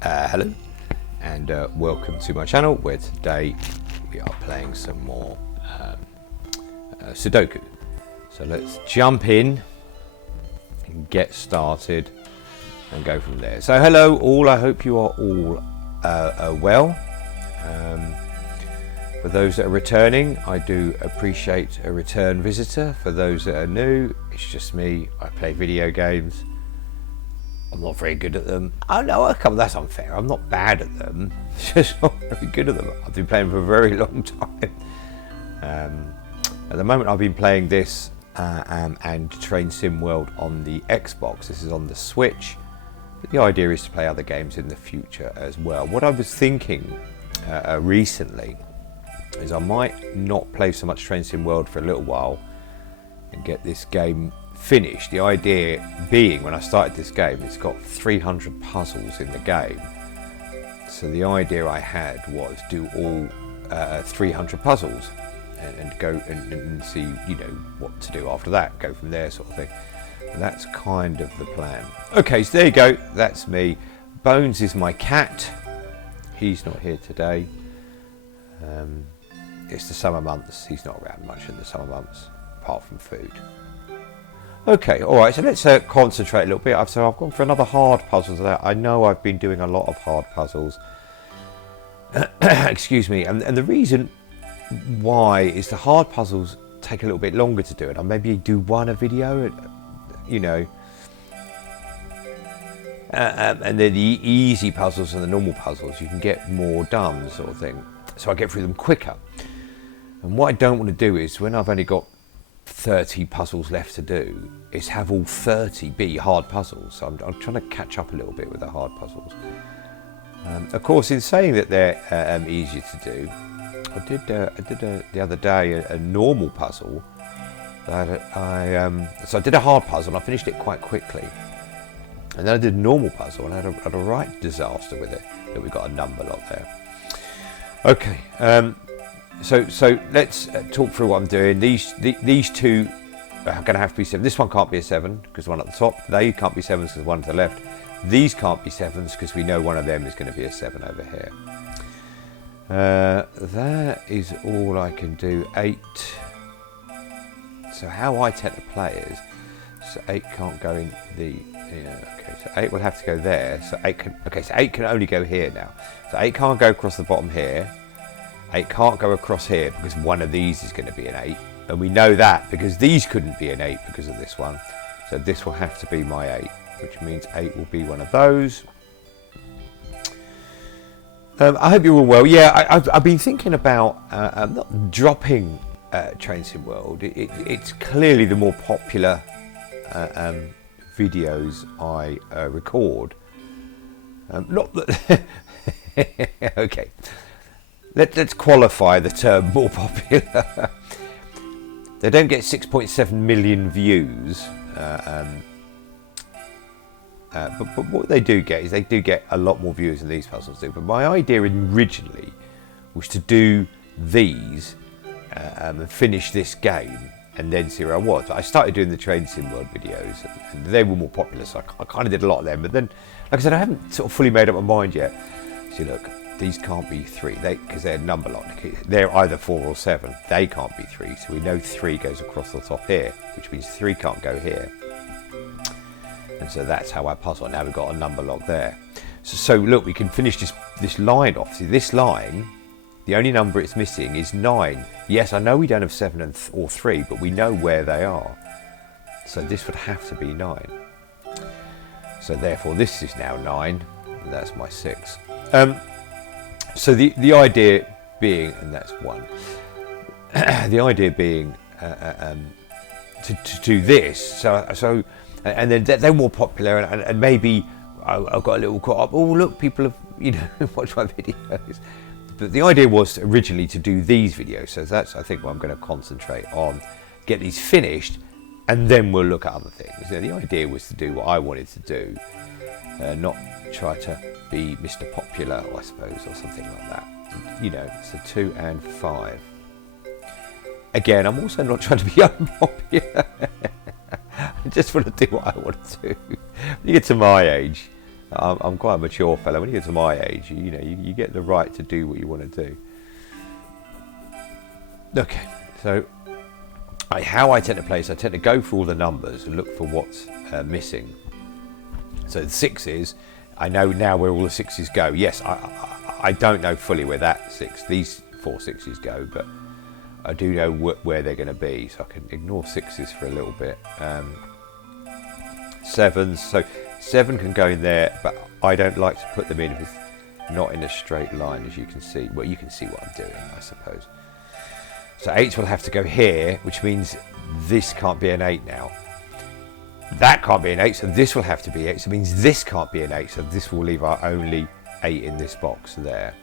Hello and welcome to my channel, where today we are playing some more Sudoku. So let's jump in and get started and go from there. So hello all, I hope you are all well. For those that are returning, I do appreciate a return visitor. For those that are new, it's just me. I play video games. I'm not very good at them. Oh no, that's unfair. I'm not bad at them. Just not very good at them. I've been playing for a very long time. At the moment, I've been playing this and Train Sim World on the Xbox. This is on the Switch. But the idea is to play other games in the future as well. What I was thinking recently is I might not play so much Train Sim World for a little while and get this game finished. The idea being, when I started this game, it's got 300 puzzles in the game. So the idea I had was do all 300 puzzles and go and see, you know, what to do after that. Go from there, sort of thing. And that's kind of the plan. Okay, so there you go. That's me. Bones is my cat. He's not here today. It's the summer months. He's not around much in the summer months, apart from food. Okay, alright, so let's concentrate a little bit. So I've gone for another hard puzzle today. I know I've been doing a lot of hard puzzles. Excuse me. And the reason why is the hard puzzles take a little bit longer to do it. I maybe do one a video, you know. And then the easy puzzles and the normal puzzles, you can get more done, sort of thing. So I get through them quicker. And what I don't want to do is, when I've only got 30 puzzles left to do, is have all 30 be hard puzzles. So I'm trying to catch up a little bit with the hard puzzles. Of course, in saying that they're easier to do, I did the other day a normal puzzle. So I did a hard puzzle and I finished it quite quickly. And then I did a normal puzzle and I had a right disaster with it, that we got a number lot there. Okay, so let's talk through what I'm doing. These two are going to have to be 7. This one can't be a 7 because one at the top. They can't be 7s because one to the left. These can't be 7s because we know one of them is going to be a 7 over here. That is all I can do. 8. So how I tend to play is, so 8 can't go in the. Yeah, okay, so 8 will have to go there. So 8 can. Okay, so 8 can only go here now. So 8 can't go across the bottom here. 8 can't go across here because one of these is going to be an 8. And we know that because these couldn't be an 8 because of this one. So this will have to be my 8, which means 8 will be one of those. I hope you're all well. Yeah, I've been thinking about not dropping Train Sim World. It's clearly the more popular videos I record. Not that... Okay. Let's qualify the term more popular. They don't get 6.7 million views, but what they do get is they do get a lot more views than these puzzles do. But my idea originally was to do these and finish this game and then see where I was. I started doing the Train Sim World videos and they were more popular, so I kind of did a lot of them. But then, like I said, I haven't sort of fully made up my mind yet. See, look. These can't be 3 because they're number locked. They're either 4 or 7. They can't be 3, so we know 3 goes across the top here, which means 3 can't go here. And so that's how I puzzle. Now we've got a number lock there. So look, we can finish this line off. See, this line, the only number it's missing is 9. Yes, I know we don't have 7 or 3, but we know where they are. So this would have to be 9. So therefore, this is now 9. And that's my 6. So the idea being, and that's 1, the idea being to do this, so and then they're more popular, and maybe I've got a little caught up. Oh look, people have, you know, watched my videos. But the idea was originally to do these videos, so that's, I think, what I'm going to concentrate on, get these finished, and then we'll look at other things. You know, the idea was to do what I wanted to do, not try to be Mr. Popular, I suppose, or something like that. You know, so 2 and 5. Again, I'm also not trying to be unpopular. I just want to do what I want to do. When you get to my age, I'm quite a mature fellow. When you get to my age, you know, you get the right to do what you want to do. Okay, so how I tend to play is I tend to go through all the numbers and look for what's missing. So the sixes, I know now where all the sixes go. Yes, I don't know fully where these 4 sixes go, but I do know where they're going to be, so I can ignore sixes for a little bit. Sevens, so 7 can go in there, but I don't like to put them in if it's not in a straight line, as you can see. Well, you can see what I'm doing, I suppose. So 8s will have to go here, which means this can't be an 8 now. That can't be an 8, so this will have to be 8. So it means this can't be an 8, so this will leave our only 8 in this box there.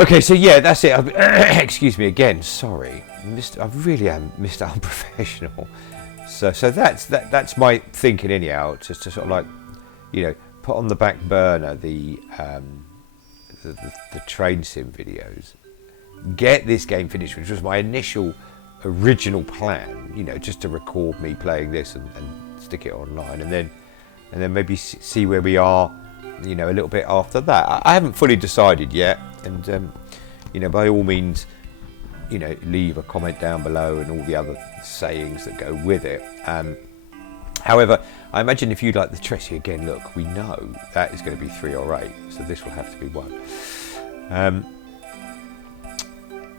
Okay, so yeah, that's it. Excuse me again. Sorry, I really am Mr. Unprofessional. So that's my thinking anyhow. Just to sort of like, you know, put on the back burner the train sim videos. Get this game finished, which was my initial original plan. You know, just to record me playing this and stick it online, and then maybe see where we are. You know, a little bit after that. I haven't fully decided yet, and you know, by all means, you know, leave a comment down below and all the other sayings that go with it. However, I imagine if you like the Tracy again, look, we know that is going to be 3 or 8, so this will have to be 1.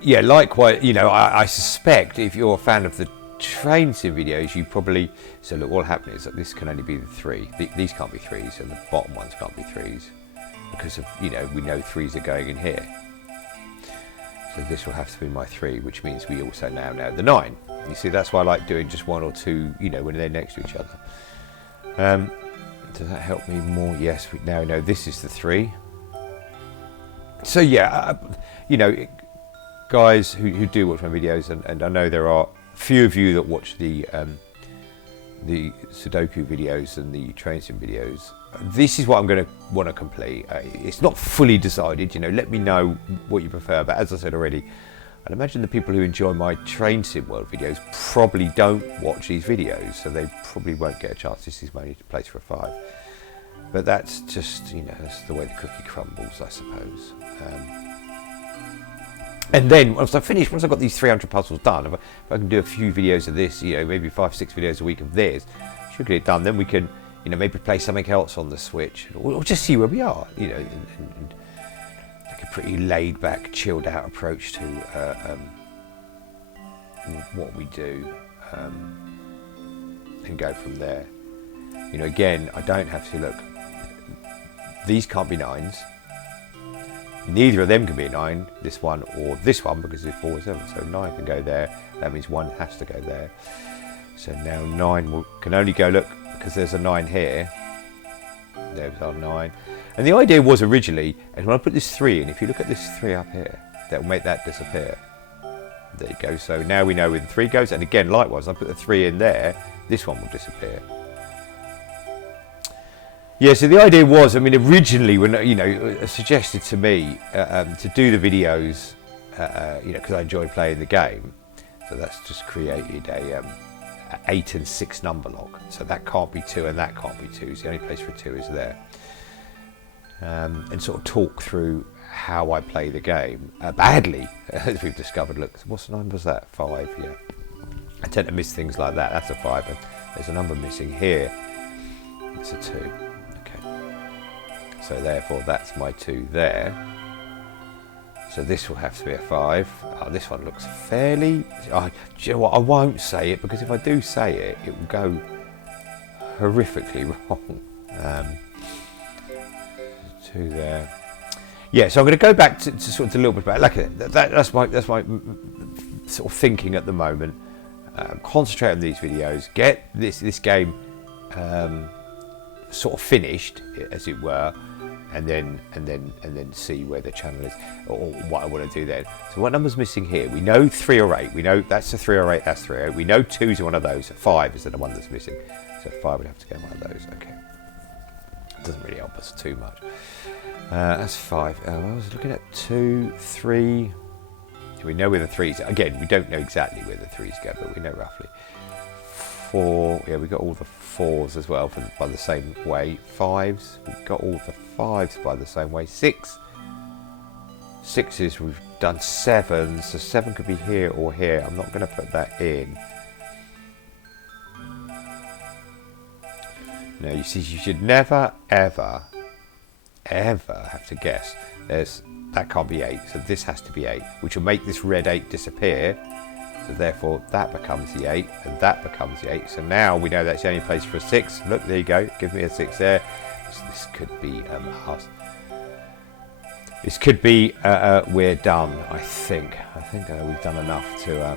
Yeah, likewise, you know, I suspect if you're a fan of the train sim videos, you probably, so look, what happened is that this can only be the 3. These can't be 3s, and the bottom ones can't be 3s because of, you know, we know 3s are going in here. So this will have to be my 3, which means we also now know the 9. You see, that's why I like doing just 1 or 2, you know, when they're next to each other. Does that help me more? Yes, we now know this is the 3. So yeah, you know, guys who do watch my videos, and I know there are few of you that watch the Sudoku videos and the train sim videos. This is what I'm going to want to complete. It's not fully decided, you know, let me know what you prefer, but as I said already, I'd imagine the people who enjoy my train sim world videos probably don't watch these videos, so they probably won't get a chance. This is my only place for a 5. But that's just, you know, that's the way the cookie crumbles, I suppose. And then once I've got these 300 puzzles done, if I can do a few videos of this, you know, maybe 5-6 videos a week of this, should get it done. Then we can, you know, maybe play something else on the Switch, or just see where we are, you know, and like a pretty laid back, chilled out approach to what we do, and go from there. You know, again, I don't have to look. These can't be 9s. Neither of them can be a 9, this one or this one, because it's 4 or 7. So 9 can go there. That means 1 has to go there. So now 9 can only go, look, because there's a 9 here. There's our 9. And the idea was originally, and when I put this 3 in, if you look at this 3 up here, that will make that disappear. There you go. So now we know where the 3 goes. And again, likewise, I put the 3 in there, this one will disappear. Yeah, so the idea was, I mean, originally, when, you know, suggested to me to do the videos, you know, because I enjoy playing the game. So that's just created a 8 and 6 number lock. So that can't be 2 and that can't be 2. So the only place for 2 is there. And sort of talk through how I play the game. Badly, as we've discovered. Look, what's the number was that? 5, yeah. I tend to miss things like that. That's a 5. And there's a number missing here. It's a 2. So therefore that's my 2 there. So this will have to be a 5. Oh, this one looks fairly... Oh, do you know what? I won't say it, because if I do say it, it will go horrifically wrong. 2 there. Yeah, so I'm going to go back to sort of a little bit about... Like that's my sort of thinking at the moment. Concentrate on these videos. Get this game sort of finished, as it were. And then see where the channel is, or what I want to do then. So what number's missing here? We know 3 or 8. We know that's a 3 or 8. That's 3 or 8. We know 2 is one of those. 5 is the one that's missing. So 5 would have to go one of those. Okay. It doesn't really help us too much. That's 5. I was looking at 2, 3. We know where the 3s are. Again, we don't know exactly where the 3s go, but we know roughly. 4. Yeah, we got all the 4s as well by the same way. 5s, we've got all the 5s by the same way. 6s, we've done 7s, so 7 could be here or here. I'm not going to put that in. No, you see, you should never, ever have to guess. That can't be 8, so this has to be 8, which will make this red 8 disappear. So therefore, that becomes the 8, and that becomes the 8. So now we know that's the only place for a 6. Look, there you go. Give me a 6 there. This could be us. This could be we're done. I think we've done enough to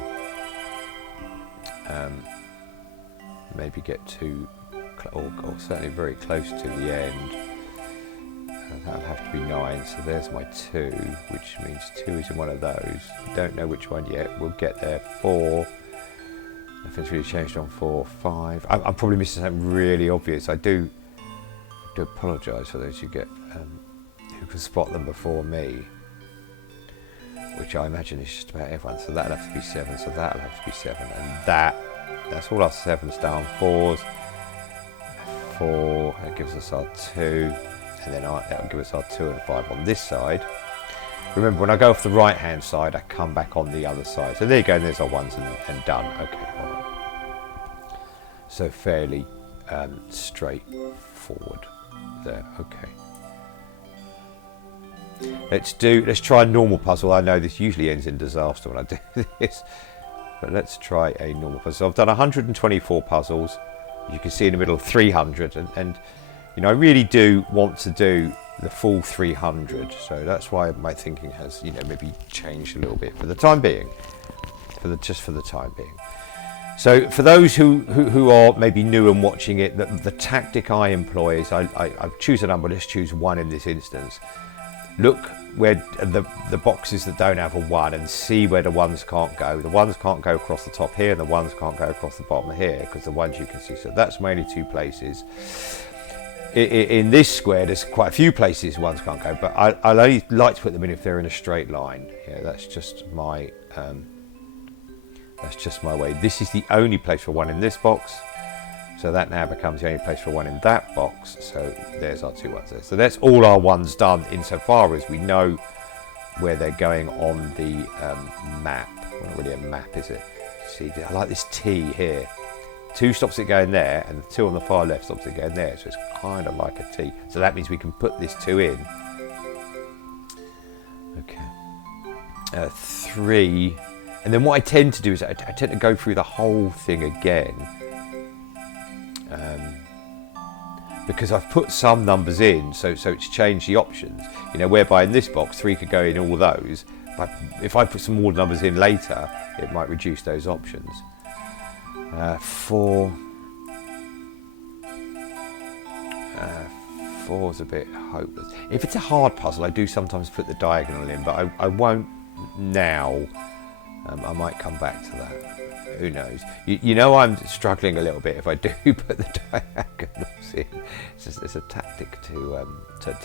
maybe get to, or certainly very close to the end. That'll have to be 9. So there's my 2, which means 2 is in one of those. Don't know which one yet. We'll get there. 4. Nothing's really changed on 4. 5. I'm probably missing something really obvious. I do apologise for those who get who can spot them before me, which I imagine is just about everyone. So that'll have to be 7. So that'll have to be 7, and that's all our 7s down. 4s. 4. That gives us our 2. And then that'll give us our 2 and 5 on this side. Remember, when I go off the right hand side, I come back on the other side. So there you go, and there's our 1s and done. Okay, all right. So fairly straightforward there. Okay. Let's try a normal puzzle. I know this usually ends in disaster when I do this, but let's try a normal puzzle. So I've done 124 puzzles. You can see in the middle 300, and you know, I really do want to do the full 300, so that's why my thinking has, you know, maybe changed a little bit for the time being, just for the time being. So for those who are maybe new and watching it, the tactic I employ is I choose a number. Let's choose 1 in this instance. Look where the boxes that don't have a 1 and see where the 1s can't go. The 1s can't go across the top here, and the 1s can't go across the bottom here, because the ones you can see. So that's mainly 2 places. In this square, there's quite a few places 1s can't go, but I only like to put them in if they're in a straight line. Yeah, that's just my way. This is the only place for 1 in this box, so that now becomes the only place for 1 in that box. So there's our 2 1s there. So that's all our 1s done insofar as we know where they're going on the map. Well, not really a map, is it? See, I like this T here. 2 stops it going there, and the 2 on the far left stops it going there, so it's kind of like a T. So that means we can put this 2 in. Okay. 3. And then what I tend to do is I tend to go through the whole thing again. Because I've put some numbers in, so it's changed the options. You know, whereby in this box, 3 could go in all those, but if I put some more numbers in later, it might reduce those options. 4. 4's a bit hopeless. If it's a hard puzzle, I do sometimes put the diagonal in, but I won't now. I might come back to that. Who knows? You know, I'm struggling a little bit if I do put the diagonals in. It's a tactic to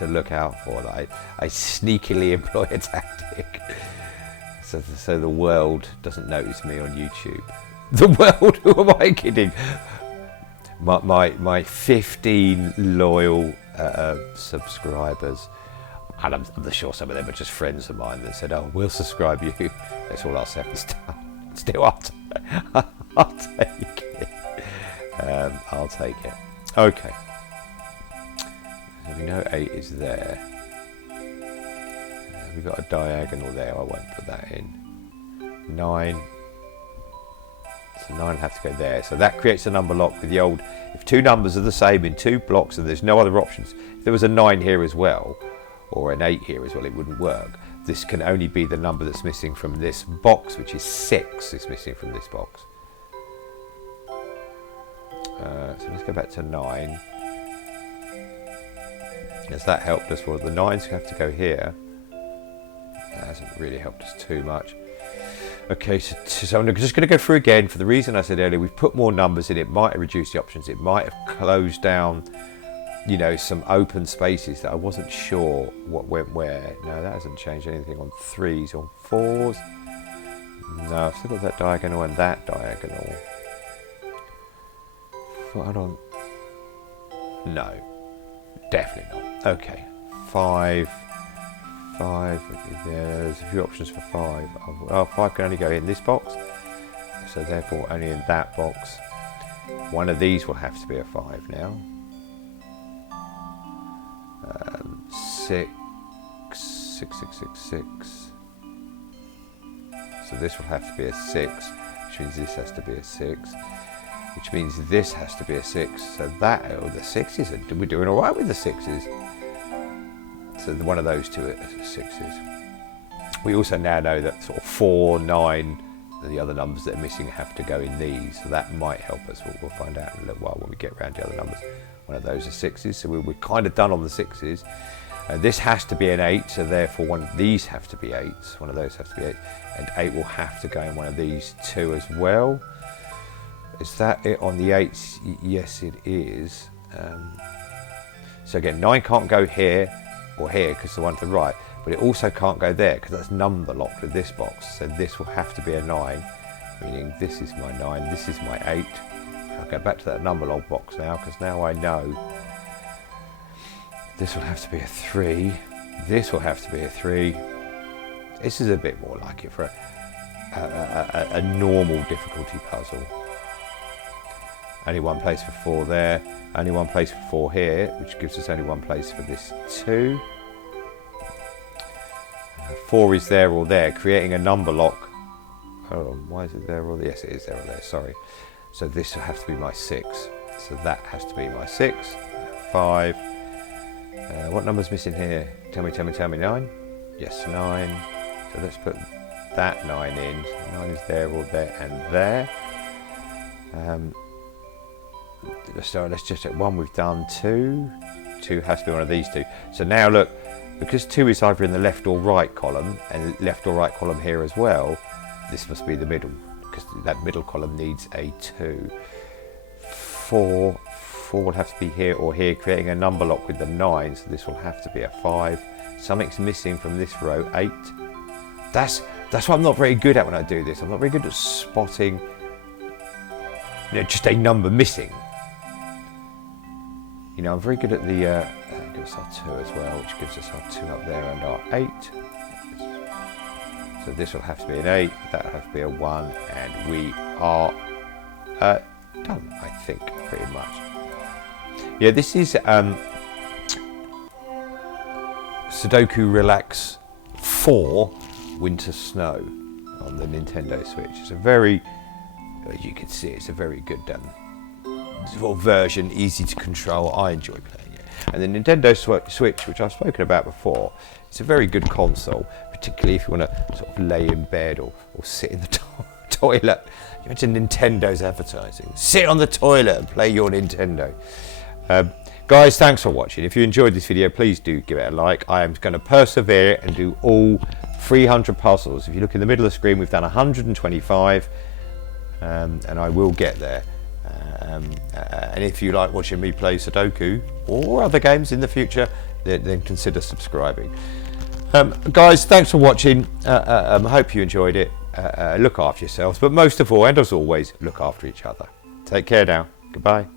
look out for. That I sneakily employ a tactic, so the world doesn't notice me on YouTube. The world? Who am I kidding? My 15 loyal subscribers, and I'm sure some of them are just friends of mine that said, "Oh, we'll subscribe you." That's all our 7's done. Still, I'll take it. I'll take it. Okay. So we know 8 is there. We've got a diagonal there. I won't put that in. 9. So 9 will have to go there. So that creates a number lock with the old, if 2 numbers are the same in 2 blocks and there's no other options, if there was a 9 here as well, or an 8 here as well, it wouldn't work. This can only be the number that's missing from this box, which is 6 is missing from this box. So let's go back to 9. Has that helped us? Well, the 9s have to go here. That hasn't really helped us too much. Okay, so I'm just going to go through again for the reason I said earlier. We've put more numbers in. It might have reduced the options. It might have closed down, you know, some open spaces that I wasn't sure what went where. No, that hasn't changed anything on 3s. On 4s, no, I've still got that diagonal and that diagonal. hold on. No, definitely not. Okay, 5. Yeah, there's a few options for 5. Oh, 5 can only go in this box, so therefore only in that box. One of these will have to be a 5 now. 6. So this will have to be a 6, which means this has to be a 6, which means this has to be a 6. So that, oh, the 6s, we're doing all right with the 6s. So one of those two are 6s. We also now know that sort of 4, 9, and the other numbers that are missing have to go in these. So that might help us. We'll find out in a little while when we get around to the other numbers. One of those are 6s, so we're kind of done on the 6s. This has to be an 8, so therefore one of these have to be 8s. One of those has to be 8, and 8 will have to go in one of these two as well. Is that it on the 8s? Yes, it is. So again, 9 can't go here or here because the one to the right, but it also can't go there because that's number locked with this box. So this will have to be a 9, meaning this is my 9, this is my 8. I'll go back to that number lock box now because now I know this will have to be a 3. This will have to be a 3. This is a bit more like it for a normal difficulty puzzle. Only one place for 4 there. Only one place for 4 here, which gives us only one place for this 2. 4 is there or there, creating a number lock. Hold on, why is it there or there? Yes, it is there or there, sorry. So this will have to be my 6. So that has to be my 6. 5. What number's missing here? Tell me, 9? Yes, 9. So let's put that 9 in. So 9 is there or there and there. Let's just check 1 we've done, 2. 2 has to be one of these two. So now look, because 2 is either in the left or right column, and left or right column here as well, this must be the middle, because that middle column needs a 2. 4 will have to be here or here, creating a number lock with the 9, so this will have to be a 5. Something's missing from this row, 8. That's what I'm not very good at when I do this. I'm not very good at spotting, just a number missing. I'm very good at the, give us our 2 as well, which gives us our 2 up there and our 8. So this will have to be an 8, that will have to be a 1, and we are done, I think, pretty much. Yeah, this is Sudoku Relax 4 Winter Snow on the Nintendo Switch. It's a very, as you can see, it's a very good sort of version, easy to control. I enjoy playing it. And the Nintendo Switch, which I've spoken about before, it's a very good console, particularly if you want to sort of lay in bed or sit in the toilet. You imagine Nintendo's advertising. Sit on the toilet and play your Nintendo. Guys, thanks for watching. If you enjoyed this video, please do give it a like. I am going to persevere and do all 300 puzzles. If you look in the middle of the screen, we've done 125, and I will get there. And if you like watching me play Sudoku or other games in the future, then consider subscribing. Guys, thanks for watching. I hope you enjoyed it. Look after yourselves, but most of all, and as always, look after each other. Take care now. Goodbye.